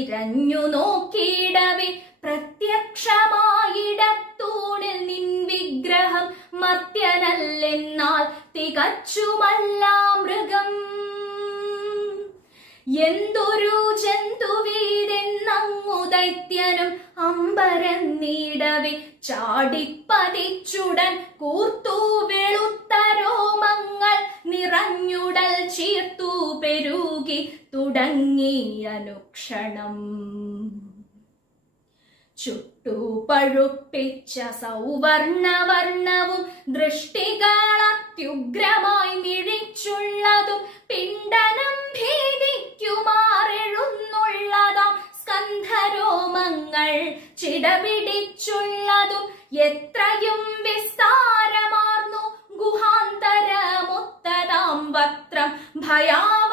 തിരഞ്ഞു നോക്കിയിടവേ പ്രത്യക്ഷമായിടത്തൂണിൽ നിൻ വിഗ്രഹം മർത്യനല്ലെന്നാൽ തികച്ചുമല്ല മൃഗം. എന്തൊരു ജന്തുവീതെന്നങ്ങു ദൈത്യനും അമ്പരന്നിടവേ ചാടിപ്പതിച്ചുടൻ കൂർത്തു വെളുത്ത രോമങ്ങൾ നിറഞ്ഞുടൽ ചീർത്തു പെരുകി തുടങ്ങി അനുക്ഷണം. ചുട്ടുപഴുപ്പിച്ച സൗവർണവർണ്ണവും ദൃഷ്ടികളത്യുഗ്രമായി മിഴിച്ചുള്ളതും പിണ്ടനം ഭേദിക്കുമാറെഴുന്നുള്ളതാം സ്കന്ധരോമങ്ങൾ ചിടപിടിച്ചുള്ളതും എത്രയും വിസ്താരമാർന്നു ഗുഹാന്തരമൊത്തതാം വക്രം ഭയാവ